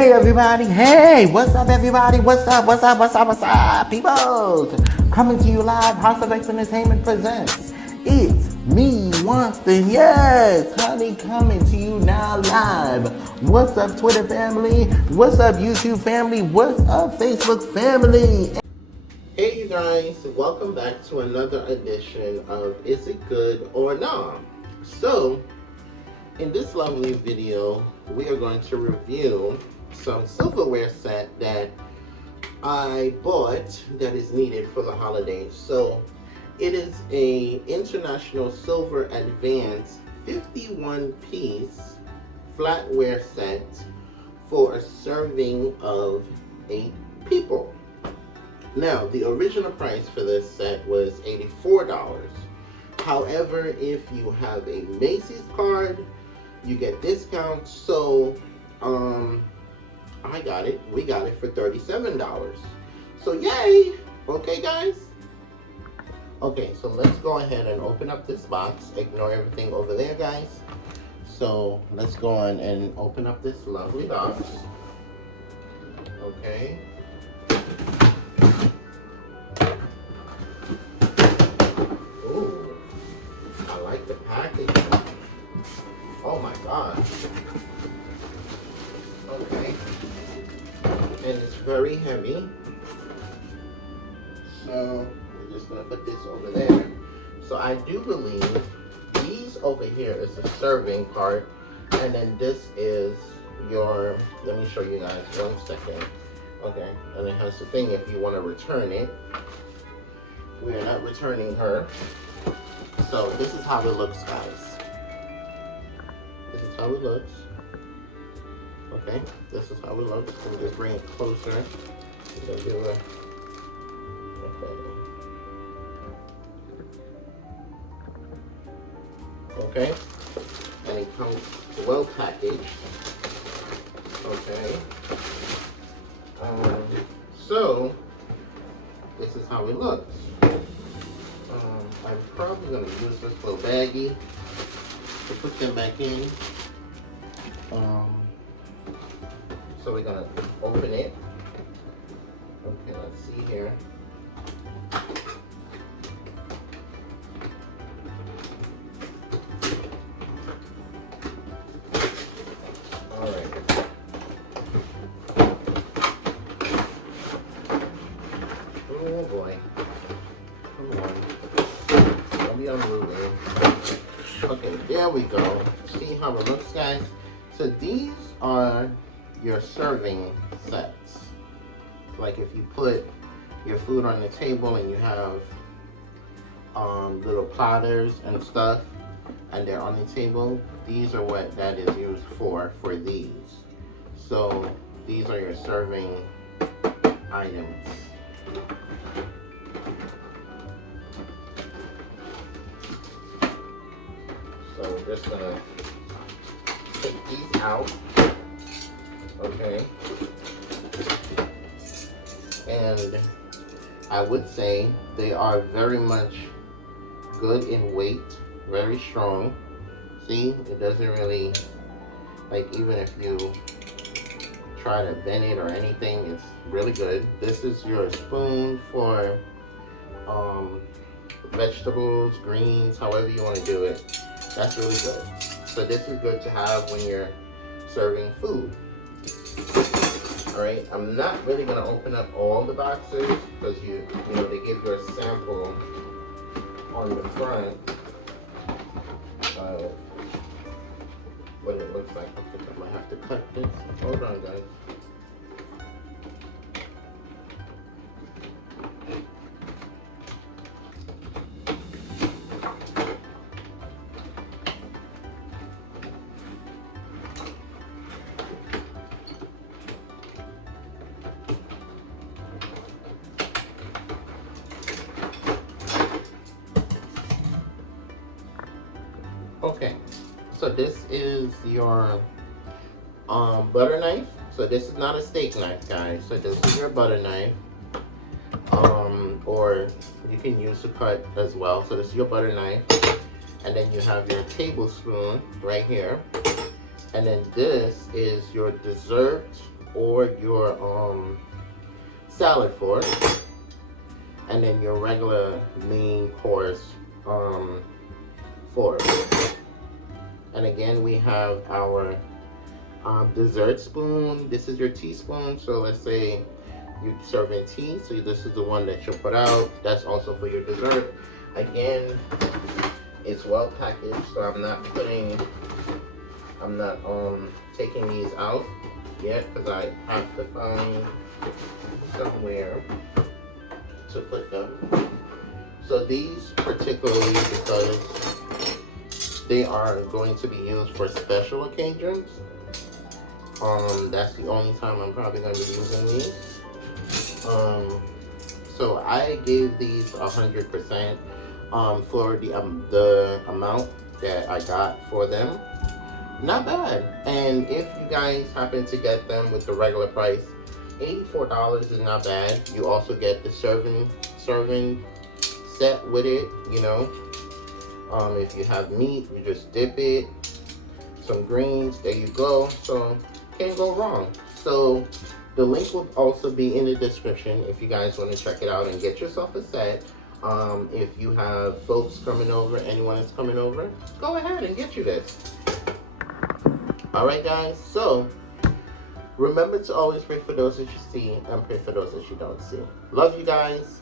Hey everybody, hey, what's up everybody, what's up, people? Coming to you live, House of X Entertainment presents, it's me, Winston, yes, honey, coming to you now live. What's up Twitter family, what's up YouTube family, what's up Facebook family? Hey you guys, welcome back to another edition of Is It Good or Nah? So, in this lovely video, we are going to review some silverware set that I bought that is needed for the holidays. So it is a International Silver Advance 51 piece flatware set for a serving of 8 people. Now the original price for this set was $84. However, if you have a Macy's card, you get discounts. So we got it for $37. So yay! Okay guys? Okay, so let's go ahead and open up this box. Ignore everything over there guys. So let's go on and open up this lovely box. Okay. Ooh, I like the packaging. Oh my god. Okay. And it's very heavy. So we're just gonna put this over there. So I do believe these over here is the serving part, and then this is your, let me show you guys 1 second. Okay, and it has the thing if you want to return it. We are not returning her. So this is how it looks guys. This is how it looks. Okay, this is how it looks. Let me just bring it closer. We're gonna do a, okay, and it comes well packaged. Okay, so this is how it looks. I'm probably gonna use this little baggie to put them back in. So we're gonna open it. Okay, let's see here. All right. Oh boy. Come on. Don't be unruly. Okay, there we go. See how it looks, guys? So these are your serving sets. Like if you put your food on the table and you have little platters and stuff and they're on the table, these are what that is used for these. So these are your serving items. So we're just gonna take these out. Okay, and I would say they are very much good in weight, very strong. See, it doesn't really, like even if you try to bend it or anything, it's really good. This is your spoon for vegetables, greens, however you want to do it. That's really good. So this is good to have when you're serving food. Alright, I'm not really going to open up all the boxes because you know they give you a sample on the front of what it looks like. I think I might have to cut this. Hold on guys. Okay, so this is your butter knife. So this is not a steak knife, guys. So this is your butter knife, or you can use a cut as well. So this is your butter knife, and then you have your tablespoon right here, and then this is your dessert or your salad fork, and then your regular main course fork. And again, we have our dessert spoon. This is your teaspoon. So let's say you're serving tea, so this is the one that you'll put out. That's also for your dessert. Again, it's well packaged, so I'm not taking these out yet because I have to find somewhere to put them. So these particularly, because they are going to be used for special occasions. That's the only time I'm probably going to be using these. So I gave these 100% for the amount that I got for them. Not bad. And if you guys happen to get them with the regular price, $84 is not bad. You also get the serving set with it, you know. If you have meat, you just dip it. Some greens, there you go. So can't go wrong. So the link will also be in the description if you guys want to check it out and get yourself a set. If you have folks coming over, anyone that's coming over, go ahead and get you this. Alright guys, so remember to always pray for those that you see and pray for those that you don't see. Love you guys.